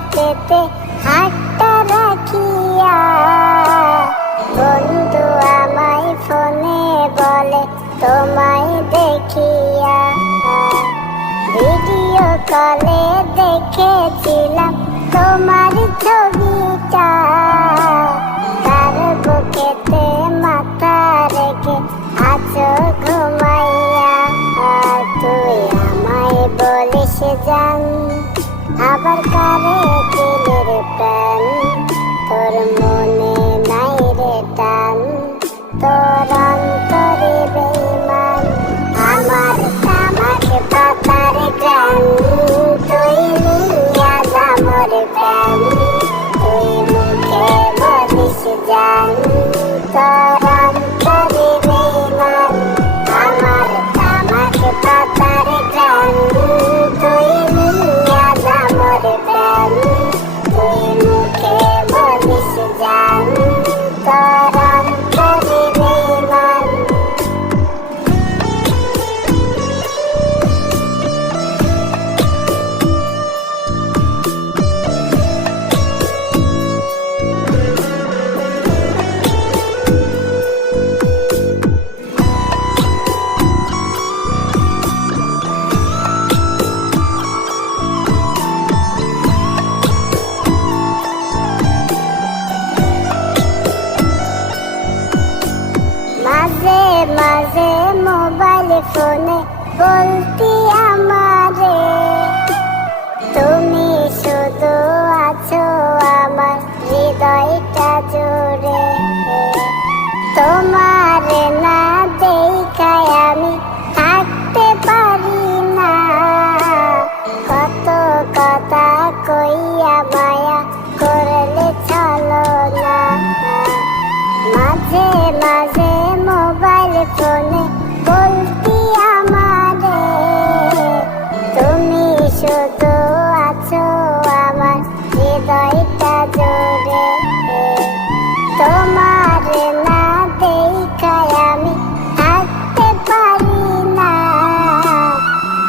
হাতেতে হাতটা রাখিয়া, বন্ধু আমায় ফোনে বলে তোমায় দেখিয়া। ভিডিও কলে দেখেছিলাম তোমার ছবিটা, তার বুকেতে মাথা রেখে আছো ঘুমাইয়া। তুই আমায় বলিস জান, আবার কারে দিলি রে প্রাণ, তোর মনে নাই রে টান, তোর অন্তরে বেঈমান। আমার তামাক পাতার গান, তুই নিয়া যা মোর প্রাণ, তুই মুখে বলিস জান, তোর অন্তরে বেঈমান। আমার তামাক পাতার গান, তুই নিয়া যা মোর প্রাণ, তুই মুখে বলিস জান, তোর অন্তরে বেঈমান। মাঝে মাঝে মোবাইল ফোনে বলতি আমারে, তুমি শুধু আছো আমার হৃদয়টা জুড়ে। তোমার না দেখায় আমি থাকতে পারি না, কত কথা কইয়া মায়া করলে চলো না। মাঝে মাঝে মোবাইল ফোনে বলতি আমারে, তুমি শুধু আছো আমার হৃদয়টা জুড়ে। তোমার না দেখায় আমি থাকতে পারি না,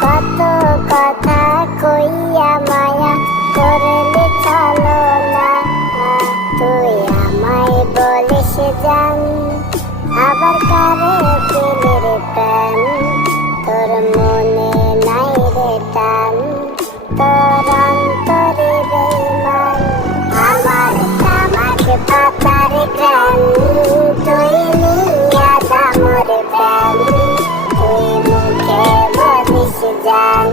কত কথা কইয়া মায়া করলে চলো না। তুই আমায় বলিস জান, আবার কারে দিলি রে প্রাণ, তোর মনে নাই রে টান, তোর অন্তরে বেঈমান। আমার তামাক পাতার গান, তুই নিয়া যা মোর প্রাণ, তুই মুখে বলিস জান,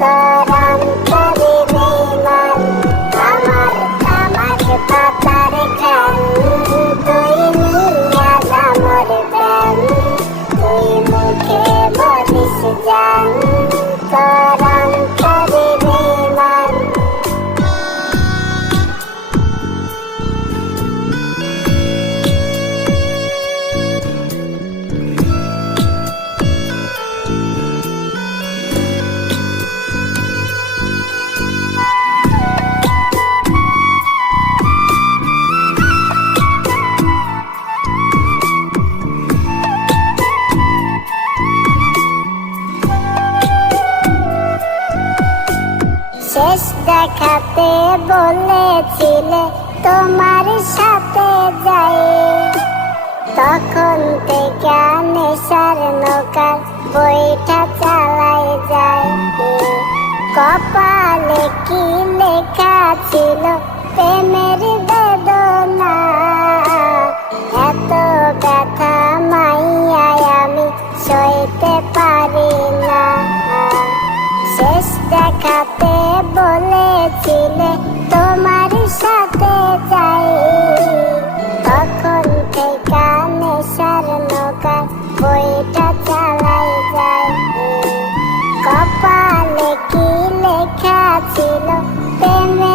তোর অন্তরে বেঈমান। আমার তামাক পাতার গান, তুই নিয়া যা মোর প্রাণ, তুই মুখে বলিস জান, তোর অন্তরে বেঈমান। শেষ দেখাতে বলেছিলে তোমার সাথে যাই, তখন থেকে নেশার নৌকার বইটা চালাই যায়। কপালে কি লেখা ছিল প্রেমের বেদনা, এত ব্যথা মাইয়ায় আমি সইতে পারি না। শেষ দেখাতে বলেছিলে তোমার সাথে যাই, তখন থেকে নেশার নৌকার বইটা চালাই যায়। কপালে কি লেখা ছিল প্রেমে